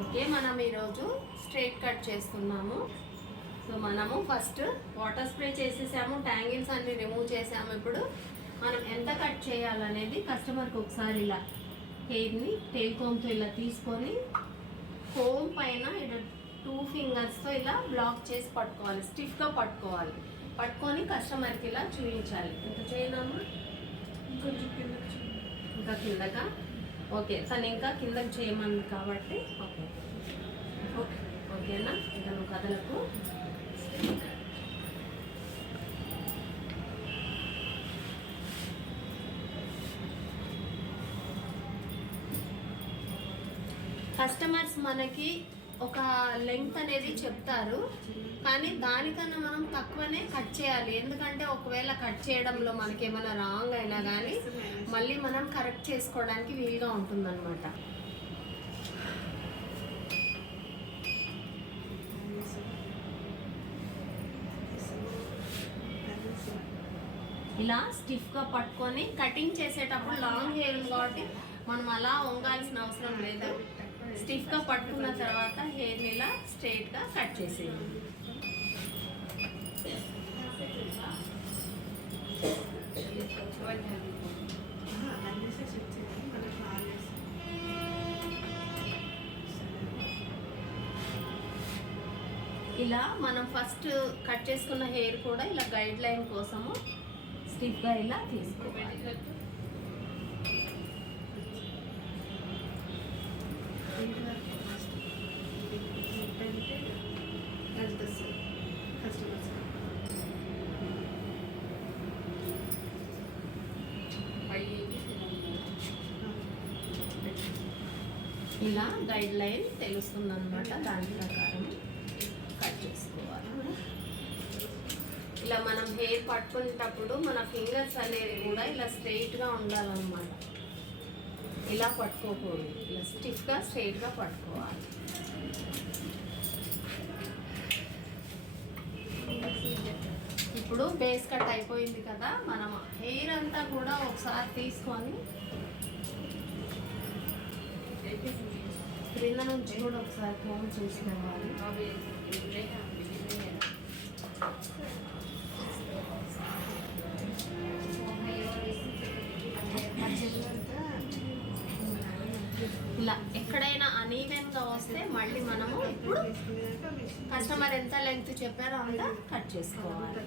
Okay, మనం ఈరోజు straight cut చేస్తున్నాము. సో మనము ఫస్ట్ వాటర్ స్ప్రే చేసేసాము, ట్యాంగిల్స్ అన్ని రిమూవ్ చేసాము. ఇప్పుడు మనం ఎంత కట్ చేయాలనేది కస్టమర్కి ఒకసారి ఇలా హెయిర్ని టెయిల్ కోమ్తో ఇలా తీసుకొని కోమ్ పైన ఇలా 2 ఫింగర్స్తో ఇలా బ్లాక్ చేసి పట్టుకోవాలి, స్టిఫ్గా పట్టుకోవాలి. పట్టుకొని కస్టమర్కి ఇలా చూపించాలి. ఎంత చేయనమ్మా, ఇంకా కిందగా. ఓకే, తను ఇంకా కిందకి చేయమని కాబట్టి ఓకే ఓకే ఓకేనా. ఇంకా నువ్వు కథలకు కస్టమర్స్ మనకి ఒక లెంగ్త్ అనేది చెప్తారు, కానీ దానికన్నా మనం తక్కువనే కట్ చేయాలి. ఎందుకంటే ఒకవేళ కట్ చేయడంలో మనకి ఏమైనా రాంగ్ అయినా కానీ మళ్ళీ మనం కరెక్ట్ చేసుకోవడానికి వీలుగా ఉంటుందన్నమాట. ఇలా స్టిఫ్గా పట్టుకొని కటింగ్ చేసేటప్పుడు లాంగ్ హెయిర్ ఉంది కాబట్టి మనం అలా వంగాల్సిన అవసరం లేదు. స్టిఫ్గా పట్టుకున్న తర్వాత హెయిర్ని ఇలా స్ట్రైట్గా కట్ చేసేయాలి. ఇలా మనం ఫస్ట్ కట్ చేసుకున్న హెయిర్ కూడా ఇలా గైడ్ లైన్ కోసము స్టిఫ్గా ఇలా తీసుకోవాలి. ఇలా గైడ్ లైన్ తెలుస్తుంది అనమాట, దాని ప్రకారం కట్ చేసుకోవాలి. ఇలా మనం హెయిర్ పట్టుకునేటప్పుడు మన ఫింగర్స్ అనేవి కూడా ఇలా స్ట్రైట్గా ఉండాలన్నమాట. ఇలా పట్టుకోకూడదు, ఇలా స్టిఫ్గా స్ట్రైట్గా పట్టుకోవాలి. ఇప్పుడు బేస్ కట్ అయిపోయింది కదా, మనం హెయిర్ అంతా కూడా ఒకసారి తీసుకొని క్రింద నుంచి కూడా ఒకసారి ఫోన్ చూసుకోవాలి. ఇలా ఎక్కడైనా అనీవెన్గా వస్తే మళ్ళీ మనము ఇప్పుడు కస్టమర్ ఎంత లెంగ్త్ చెప్పారో అంతా కట్ చేసుకోవాలి.